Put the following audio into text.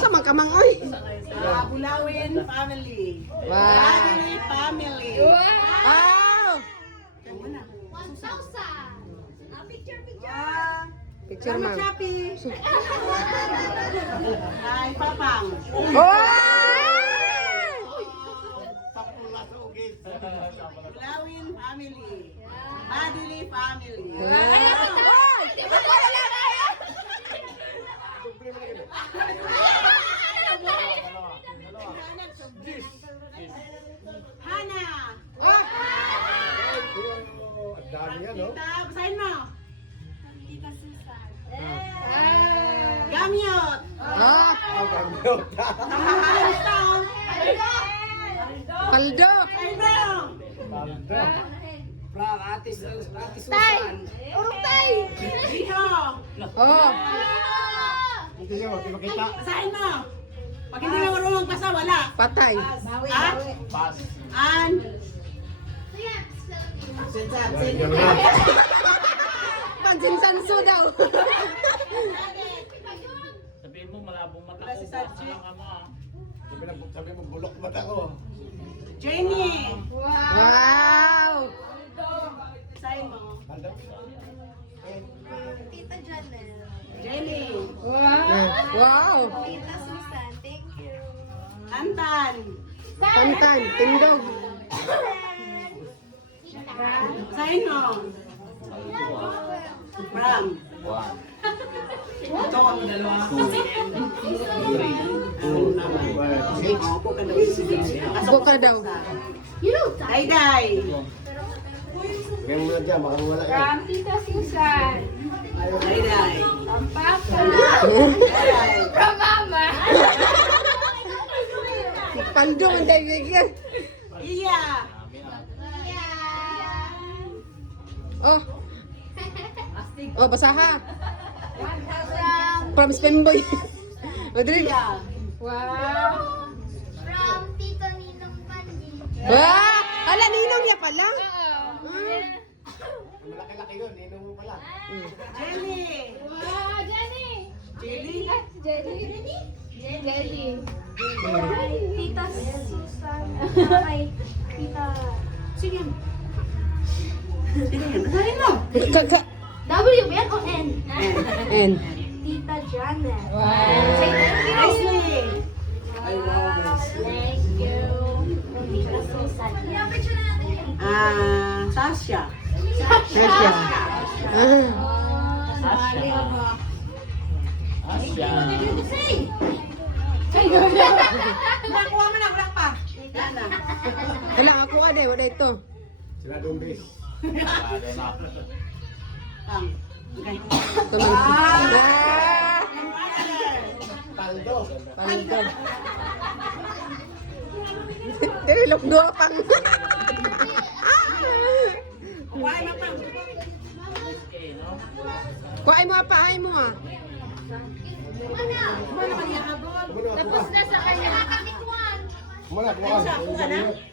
Sama ka mang oy. Bulawin family. Wow. Family family. Wow. Picture Mama ma'am. Chappy. Hi, Papang. Oh! Bulawin family. Madili family. Hana. Tita, basahin mo. Gamiot. Ah, Paldo. paldo. Paldo. Urong tay! Iho. Oh. Basahin mo. Pag hindi na marunong basa, wala. Patay. At? An? Pansin sanso daw. Sabihin mo, malabong mata Wala ko. si Baka Sajid. lang ano ah. Sabi mo, bulok mata ko. Jenny. Wow. Basahin mo. Tita Janel. Jenny. Wow. Tita Susan, thank you. Antan. Tantan, tindog. Basahin mo. Bram. Ito ang dalawa. Buka daw. Day-day. Kaya mo na dyan, baka mawala yan. From Tita Susan. Day-day. From Papa. Day-day. From Mama. Paldo ang dahil. Iya. Oh. Oh, basaha. From From Spamboy. Madrid. Iya. Wow. From Tito Ninong Panji. Wah! Ala, ninong niya pala. Malaki-laki yun, ninong mo pala. Jenny. Wow, Jenny. Jelly. Jenny. Jenny. Tita Susan. Okay. Tita. Sige. Sige, basahin mo. W ba yan o N? And. Tita Janet. Leslie. Thank you. Tita Susan. Sasha. Sasha. Ah. Asya. Nakuha mo na, wala pa. Yan na. Wala ako ade, wala ito. Sila Dumbis. Wala na. Okay. Tuman. Ah! Paldo. Paldo. Tilok do pang. Kuhain mo pa. Kuhay mo pa, ay mo ah. Ano naman yan, Agol? Tapos Na sa kanya. Nakatikwan. Kumala, Ay, sa kumala. kuha na.